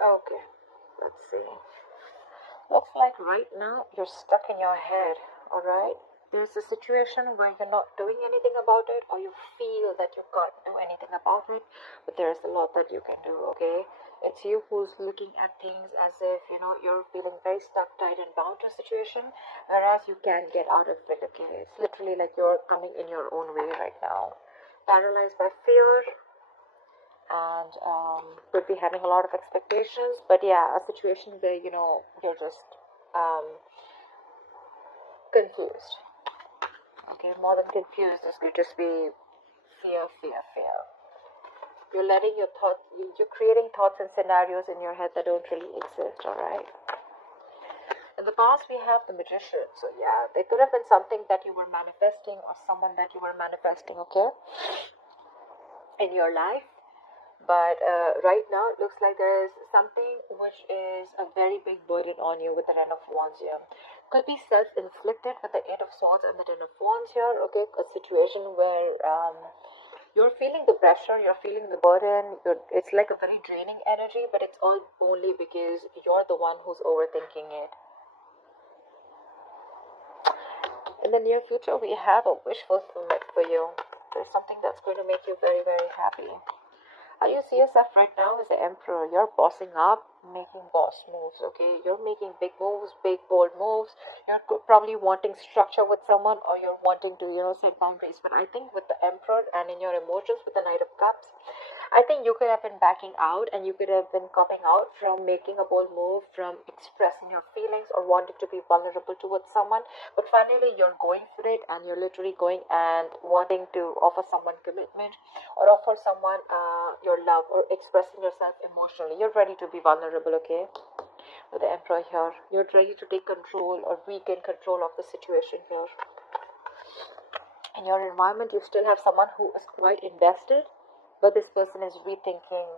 Okay, let's see. Looks like right now you're stuck in your head, alright? There's a situation where you're not doing anything about it, or you feel that you can't do anything about it, but there's a lot that you can do, okay? It's you who's looking at things as if, you're feeling very stuck, tight, and bound to a situation, whereas you can't get out of it, okay? It's literally like you're coming in your own way right now. Paralyzed by fear, and could be having a lot of expectations, but yeah, a situation where you're just confused. Okay, more than confused, this could just be fear, fear, fear. You're letting your thoughts, you're creating thoughts and scenarios in your head that don't really exist. All right. In the past, we have the Magician. So yeah, there could have been something that you were manifesting, or someone that you were manifesting, okay, in your life. But right now, it looks like there is something which is a very big burden on you with the Ten of Wands here. Could be self-inflicted with the Eight of Swords and the Ten of Wands here. Okay, a situation where you're feeling the pressure, you're feeling the burden. It's like a very draining energy, but it's all only because you're the one who's overthinking it. In the near future, we have a wish fulfillment for you. There's something that's going to make you very, very happy. How you see yourself right now is the Emperor. You're bossing up, making boss moves, okay? You're making big moves, big bold moves. You're probably wanting structure with someone, or you're wanting to, set boundaries. But I think with the Emperor and in your emotions with the Knight of Cups, I think you could have been backing out, and you could have been copping out from making a bold move, from expressing your feelings or wanting to be vulnerable towards someone. But finally, you're going for it, and you're literally going and wanting to offer someone commitment, or offer someone your love, or expressing yourself emotionally. You're ready to be vulnerable, okay? With the Emperor here, you're ready to take control or regain control of the situation here. In your environment, you still have someone who is quite invested, but this person is rethinking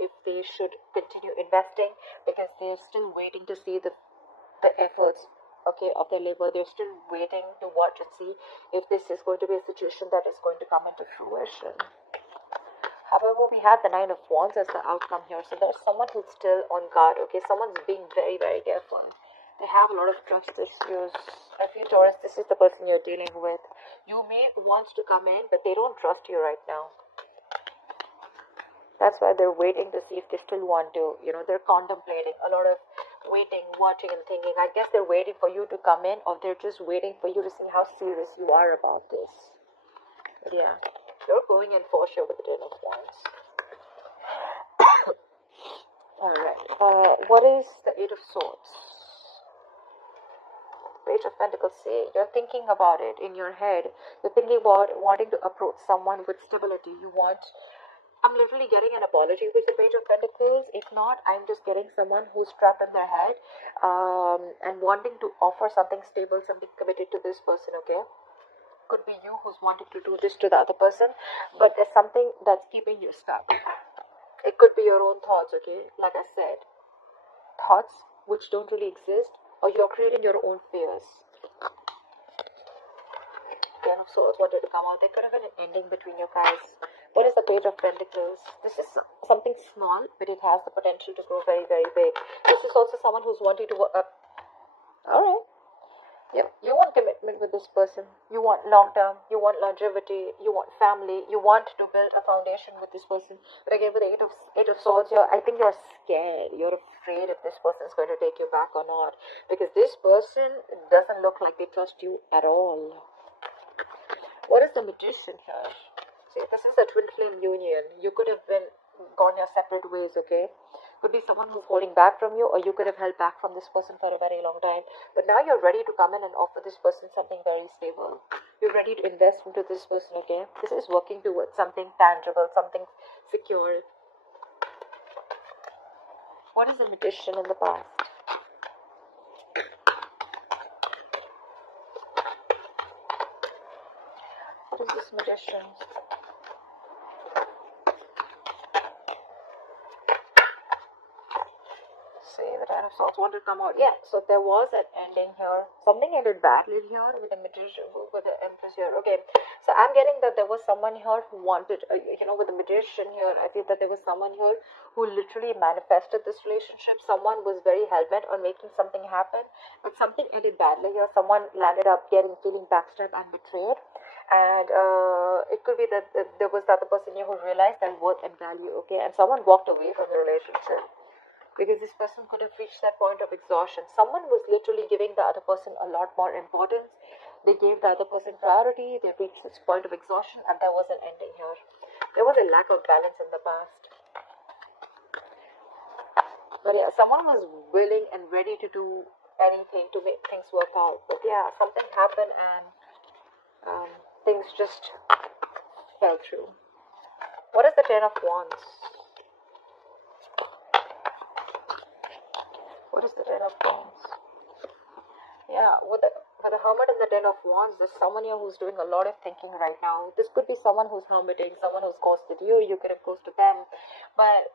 if they should continue investing, because they're still waiting to see the efforts, okay, of their labor. They're still waiting to watch and see if this is going to be a situation that is going to come into fruition. However, we have the Nine of Wands as the outcome here. So there's someone who's still on guard, okay? Someone's being very, very careful. They have a lot of trust issues. I feel, Taurus, this is the person you're dealing with. You may want to come in, but they don't trust you right now. That's why they're waiting to see if they still want to. They're contemplating a lot of waiting, watching, and thinking. I guess they're waiting for you to come in, or they're just waiting for you to see how serious you are about this. But yeah, you're going in for sure with the Ten of Wands. Alright, what is the Eight of Swords? Page of Pentacles. See, you're thinking about it in your head. You're thinking about wanting to approach someone with stability. I'm literally getting an apology with the Page of Pentacles. If not, I'm just getting someone who's trapped in their head and wanting to offer something stable, something committed to this person, okay? Could be you who's wanting to do this to the other person, but there's something that's keeping you stuck. It could be your own thoughts, okay? Like I said, thoughts which don't really exist, or you're creating your own fears. Ten of Swords wanted to come out. There could have been an ending between you guys. What is the Page of Pentacles? This is something small, but it has the potential to grow very, very big. This is also someone who's wanting to work up. Alright. Yep. You want commitment with this person. You want long term. You want longevity. You want family. You want to build a foundation with this person. But again, with the Eight of Swords here, I think you're scared. You're afraid if this person is going to take you back or not. Because this person doesn't look like they trust you at all. What is the Magician here? See, this is a twin flame union. You could have gone your separate ways, okay? Could be someone who's holding back from you, or you could have held back from this person for a very long time. But now you're ready to come in and offer this person something very stable. You're ready to invest into this person, okay? This is working towards something tangible, something secure. What is the Magician in the past? What is this Magician? See, the Ten of Swords wanted to come out. Yeah, so there was an ending here. Something ended badly here with the Magician, with the Empress here. Okay, so I'm getting that there was someone here who wanted, with the Magician here, I feel that there was someone here who literally manifested this relationship. Someone was very hell-bent on making something happen, but something ended badly here. Someone landed up feeling backstabbed and betrayed. And it could be that there was the other person here who realized their worth and value, okay, and someone walked away from the relationship. Because this person could have reached that point of exhaustion. Someone was literally giving the other person a lot more importance. They gave the other person priority. They reached this point of exhaustion, and there was an ending here. There was a lack of balance in the past. But yeah, someone was willing and ready to do anything to make things work out. But yeah, something happened, and things just fell through. What is the Ten of Wands? What is the Ten of Wands? Yeah, with the Hermit and the Ten of Wands, there's someone here who's doing a lot of thinking right now. This could be someone who's hermiting, someone who's ghosted you. You could have ghosted them. But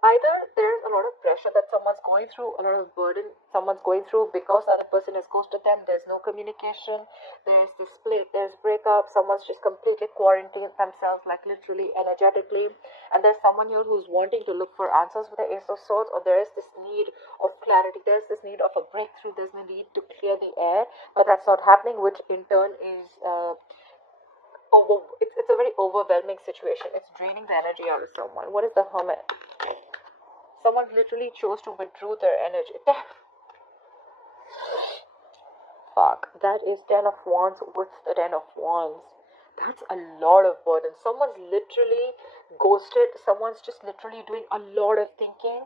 either there's a lot of pressure that someone's going through, a lot of burden someone's going through because the other person has ghosted them. There's no communication, there's this split, there's breakup, someone's just completely quarantined themselves, like literally energetically, and there's someone here who's wanting to look for answers with the Ace of Swords, or there is this need of clarity, there's this need of a breakthrough, there's the need to clear the air, but that's not happening, which in turn is it's a very overwhelming situation. It's draining the energy out of someone. What is the Hermit? Someone literally chose to withdraw their energy. Fuck. That is Ten of Wands with the Ten of Wands. That's a lot of burden. Someone's literally ghosted. Someone's just literally doing a lot of thinking,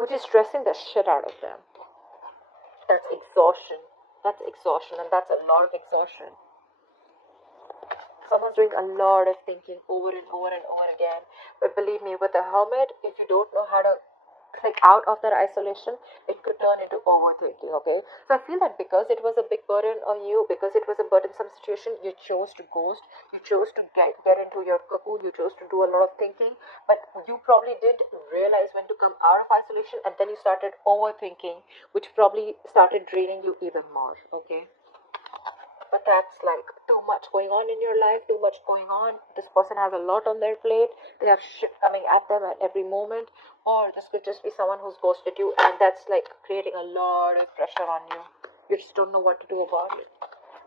which is stressing the shit out of them. That's exhaustion. That's exhaustion, and that's a lot of exhaustion. Someone's doing a lot of thinking over and over and over again. But believe me, with the Hermit, if you don't know how to click out of that isolation, it could turn into overthinking, okay? So I feel that because it was a big burden on you, because it was a burdensome situation, you chose to ghost, you chose to get into your cocoon, you chose to do a lot of thinking, but you probably didn't realize when to come out of isolation, and then you started overthinking, which probably started draining you even more, okay? But that's like too much going on in your life, too much going on. This person has a lot on their plate. They have shit coming at them at every moment. Or this could just be someone who's ghosted you, and that's like creating a lot of pressure on you. You just don't know what to do about it.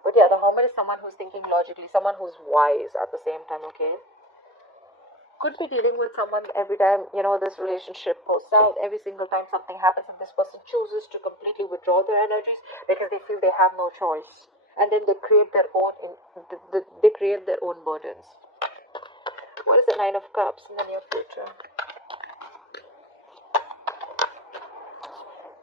But yeah, the Hermit is someone who's thinking logically, someone who's wise at the same time, okay? Could be dealing with someone every time, this relationship goes south, every single time something happens and this person chooses to completely withdraw their energies because they feel they have no choice. And then they create their own burdens. What is the Nine of Cups in the near future?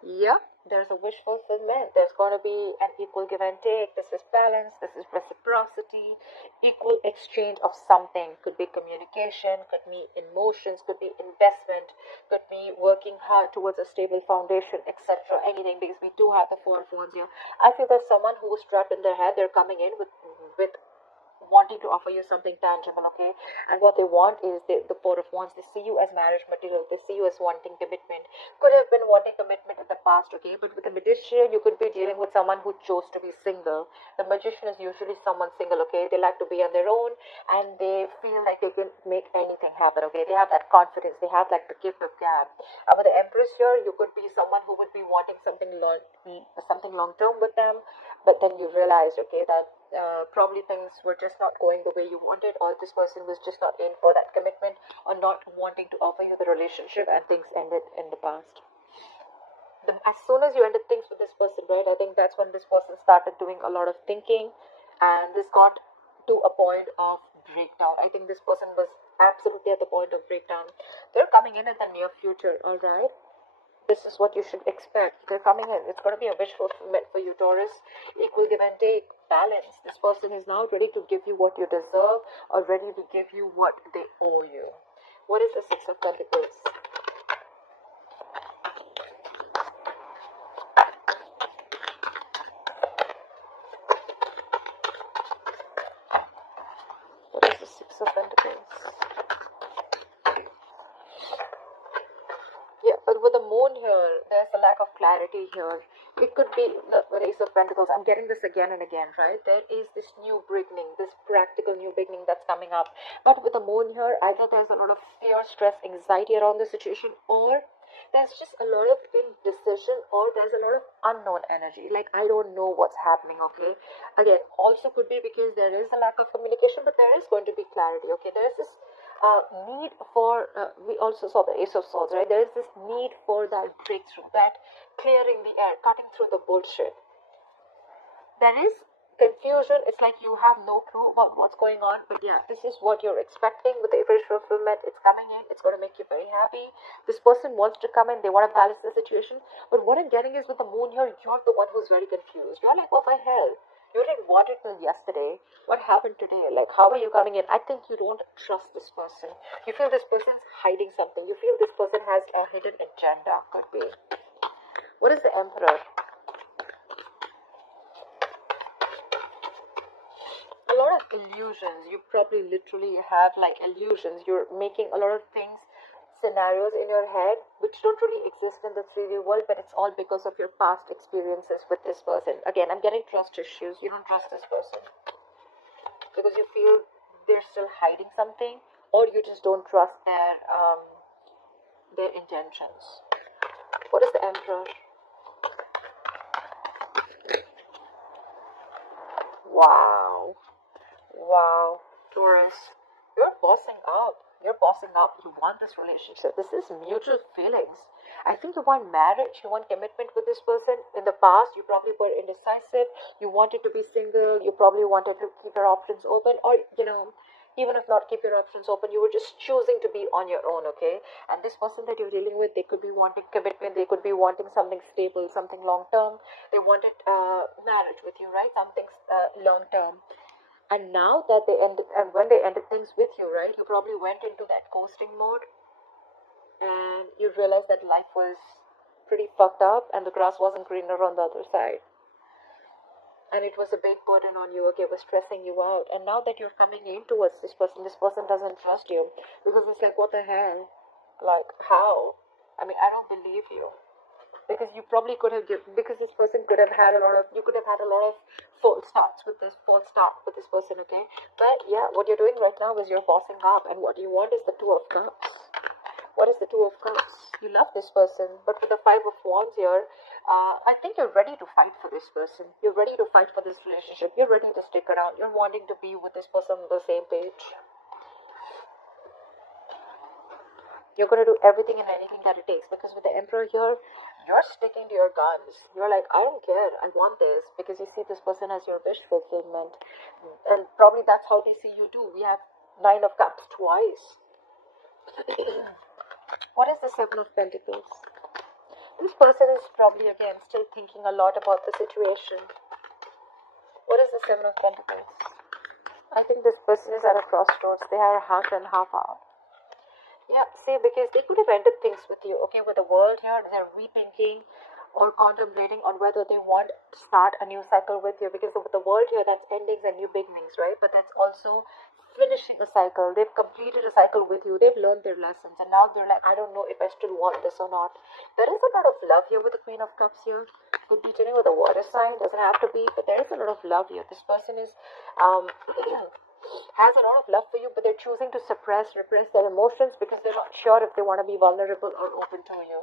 Yeah, there's a wish fulfillment. There's going to be an equal give and take. This is balance. This is reciprocity. Equal exchange of something. Could be communication. Could be emotions. Could be investment. Could be working hard towards a stable foundation, etc. Anything, because we do have the Four of Wands here. I feel there's someone who was trapped in their head. They're coming in with wanting to offer you something tangible, okay? And what they want is the Four of Wands. They see you as marriage material. They see you as wanting commitment. Could have been wanting commitment in the past, okay? But with the Magician, you could be dealing with someone who chose to be single. The Magician is usually someone single, okay? They like to be on their own, and they feel like they can make anything happen, okay? They have that confidence. They have like the gift of gab. With the Empress here, you could be someone who would be wanting something long term with them, but then you realize, okay, that probably things were just not going the way you wanted, or this person was just not in for that commitment, or not wanting to offer you the relationship, and things ended in the past. As soon as you ended things with this person, right, I think that's when this person started doing a lot of thinking, and this got to a point of breakdown. I think this person was absolutely at the point of breakdown. They're coming in the near future, alright? This is what you should expect. They're coming in. It's going to be a wish fulfillment for you, Taurus. Equal give and take. Balance. This person is now ready to give you what you deserve, or ready to give you what they owe you. What is the Six of Pentacles? What is the Six of Pentacles? Yeah, but with the moon here, there's a lack of clarity here. It could be the Ace of Pentacles. I'm getting this again and again, right? There is this new beginning, this practical new beginning that's coming up. But with the moon here, either there's a lot of fear, stress, anxiety around the situation, or there's just a lot of indecision, or there's a lot of unknown energy. Like, I don't know what's happening, okay? Again, also could be because there is a lack of communication, but there is going to be clarity, okay? There's this need for, we also saw the Ace of Swords, right? There is this need for that breakthrough, that clearing the air, cutting through the bullshit. There is confusion. It's like you have no clue about what's going on, but yeah, this is what you're expecting with the wish fulfillment. It's coming in. It's going to make you very happy. This person wants to come in. They want to balance the situation, but what I'm getting is with the moon here, you're the one who's very confused. You're like, what the hell? You didn't want it till yesterday. What happened today? Like, how are you coming in? I think you don't trust this person. You feel this person's hiding something. You feel this person has a hidden agenda. Could be. What is the Emperor? A lot of illusions. You probably literally have like illusions. You're making a lot of things, scenarios in your head which don't really exist in the 3D world, but it's all because of your past experiences with this person. Again, I'm getting trust issues. You don't trust this person because you feel they're still hiding something, or you just don't trust their intentions. What is the Emperor? Wow. Wow, Taurus, you're bossing up. You're bossing up. You want this relationship. This is mutual feelings. I think you want marriage. You want commitment with this person. In the past, you probably were indecisive. You wanted to be single. You probably wanted to keep your options open. Or, even if not keep your options open, you were just choosing to be on your own, okay? And this person that you're dealing with, they could be wanting commitment. They could be wanting something stable, something long-term. They wanted marriage with you, right? Something long-term. And now that they ended, and when they ended things with you, right, you probably went into that coasting mode, and you realized that life was pretty fucked up and the grass wasn't greener on the other side. And it was a big burden on you, okay, it was stressing you out. And now that you're coming in towards this person doesn't trust you, because it's like, what the hell? Like, how? I mean, I don't believe you. Because you probably could have because this person could have had a lot of, you could have had a lot of false start with this person, okay? But yeah, what you're doing right now is you're bossing up, and what you want is the Two of Cups. What is the Two of Cups? You love this person, but with the Five of Wands here, I think you're ready to fight for this person. You're ready to fight for this relationship. You're ready to stick around. You're wanting to be with this person on the same page. You're going to do everything and anything that it takes, because with the Emperor here, you're sticking to your guns. You're like, I don't care, I want this, because you see this person as your wish fulfillment, and probably that's how they see you too. We have Nine of Cups twice. What is the Seven of Pentacles? This person is probably again still thinking a lot about the situation. What is the Seven of Pentacles? I think this person is at a crossroads. They are half and half out. Yeah, see, because they could have ended things with you, okay? With the World here, they're rethinking or contemplating on whether they want to start a new cycle with you, because with the World here, that's endings and new beginnings, right? But that's also finishing a cycle. They've completed a cycle with you. They've learned their lessons, and now they're like, I don't know if I still want this or not. There is a lot of love here with the Queen of Cups here. Could be dealing with a water sign, doesn't have to be, but there is a lot of love here. This person is has a lot of love for you, but they're choosing to repress their emotions, because they're not sure if they want to be vulnerable or open to you.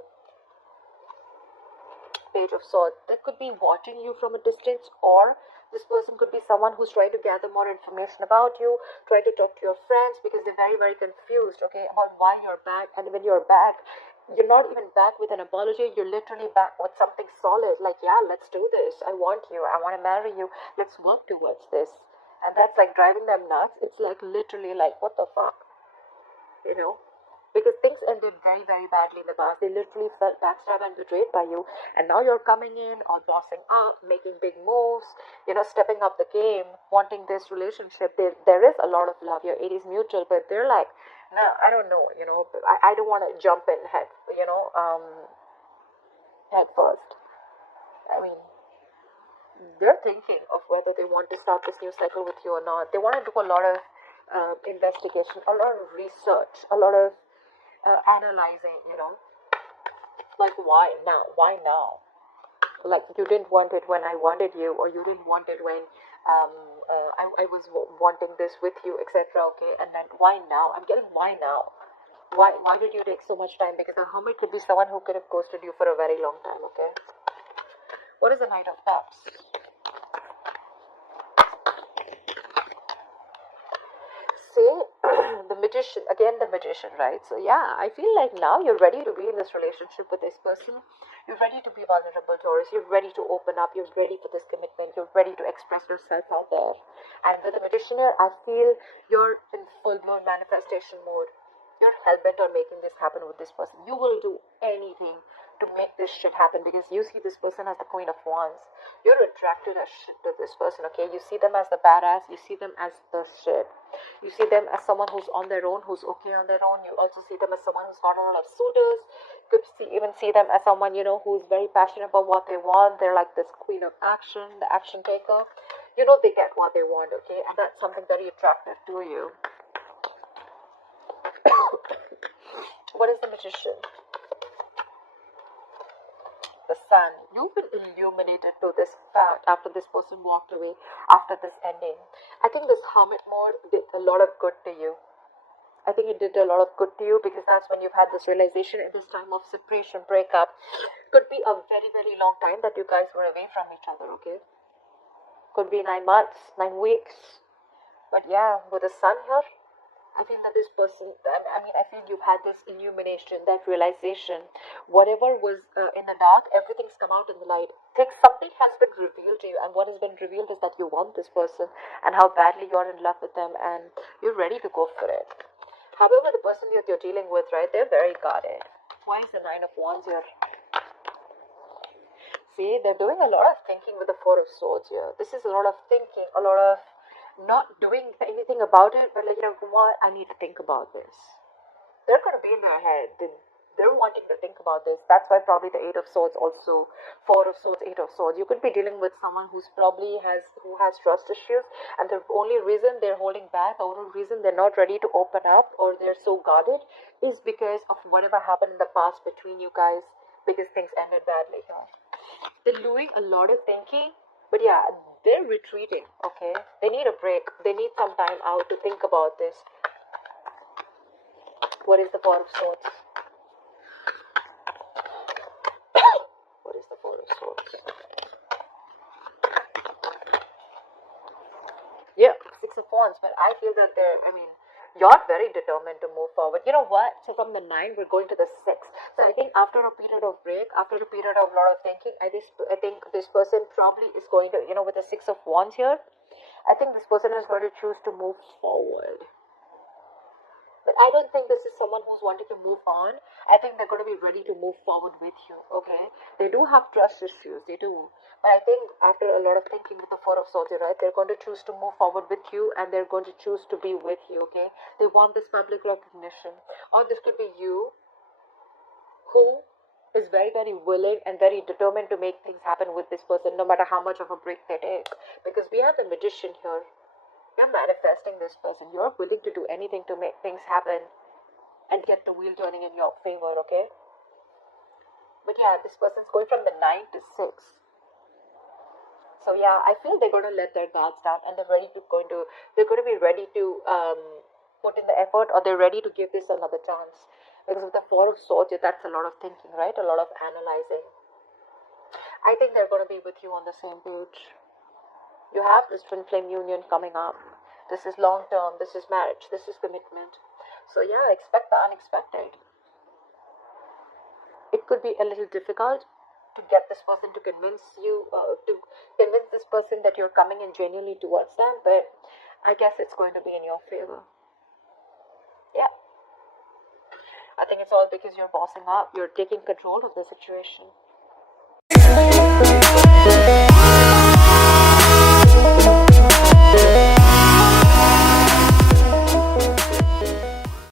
Page of Swords. They could be watching you from a distance, or this person could be someone who's trying to gather more information about you, trying to talk to your friends, because they're very, very confused, okay, about why you're back. And when you're back, you're not even back with an apology. You're literally back with something solid, like, yeah, let's do this. I want you. I want to marry you. Let's work towards this. And that's like driving them nuts. It's like literally like, what the fuck? Because things ended very, very badly in the past. They literally felt backstabbed and betrayed by you. And now you're coming in, all bossing up, making big moves, stepping up the game, wanting this relationship. There is a lot of love here. It is mutual, but they're like, no, I don't know, I don't want to jump in head first. I mean, they're thinking of whether they want to start this new cycle with you or not. They want to do a lot of investigation, a lot of research, a lot of analyzing, like, why now? Why now? Like, you didn't want it when I wanted you, or you didn't want it when I was wanting this with you, etc. Okay, and then why now? I'm getting why now. Why did you take so much time? Because the hermit could be someone who could have ghosted you for a very long time. Okay, what is the Knight of Cups? See, the Magician, again the Magician, right? So yeah, I feel like now you're ready to be in this relationship with this person. You're ready to be vulnerable, Taurus. You're ready to open up. You're ready for this commitment. You're ready to express yourself out there. And with the Magician here, I feel you're in full-blown manifestation mode. You're hell-bent on making this happen with this person. You will do anything to make this shit happen because you see this person as the Queen of Wands. You're attracted as shit to this person, okay? You see them as the badass. You see them as the shit. You see them as someone who's on their own, who's okay on their own. You also see them as someone who's got a lot of suitors. You could even see them as someone, you know, who's very passionate about what they want. They're like this queen of action, the action taker. You know, they get what they want, okay? And that's something very attractive to you. What is the Magician? The Sun. You've been illuminated to this fact after this person walked away, after this ending. I think this hermit mode did a lot of good to you. I think it did a lot of good to you because that's when you've had this realization at this time of separation, breakup. Could be a very, very long time that you guys were away from each other, okay? Could be 9 months, 9 weeks. But yeah, with the Sun here, I feel that this person, I feel you've had this illumination, that realization. Whatever was in the dark, everything's come out in the light. Something has been revealed to you, and what has been revealed is that you want this person and how badly you're in love with them, and you're ready to go for it. However, the person that you're dealing with, right, they're very guarded. Why is the Nine of Wands here? See, they're doing a lot of thinking with the Four of Swords here. This is a lot of thinking, a lot of not doing anything about it, but like, you know what, I need to think about this. They're going to be in their head. They're wanting to think about this. That's why probably the Eight of Swords also, Four of Swords, Eight of Swords. You could be dealing with someone who has trust issues, and the only reason they're holding back, the only reason they're not ready to open up, or they're so guarded, is because of whatever happened in the past between you guys, because things ended badly. They're doing a lot of thinking, but yeah, they're retreating, okay? They need a break. They need some time out to think about this. What is the Four of Swords? What is the Four of Swords? Yeah, Six of Wands, but I feel that you're very determined to move forward. You know what? So from the 9, we're going to the 6. So I think after a period of break, after a period of a lot of thinking, I think this person probably is going to, with the 6 of Wands here, I think this person is going to choose to move forward. But I don't think this is someone who's wanting to move on. I think they're going to be ready to move forward with you, okay? They do have trust issues, they do. But I think after a lot of thinking with the Four of Swords, right, they're going to choose to move forward with you, and they're going to choose to be with you, okay? They want this public recognition. Or this could be you, who is very, very willing and very determined to make things happen with this person, no matter how much of a break they take. Because we have the Magician here. You're manifesting this person. You're willing to do anything to make things happen and get the wheel turning in your favor, okay? But yeah, this person's going from the 9 to 6. So yeah, I feel they're going to let their guards down, and they're going to be ready to put in the effort, or they're ready to give this another chance. Because with the Four of Swords, that's a lot of thinking, right? A lot of analyzing. I think they're going to be with you on the same page. You have this twin flame union coming up. This is long term. This is marriage. This is commitment. So yeah, expect the unexpected. It could be a little difficult to get this person to convince this person that you're coming in genuinely towards them, but I guess it's going to be in your favor. Yeah. I think it's all because you're bossing up. You're taking control of the situation.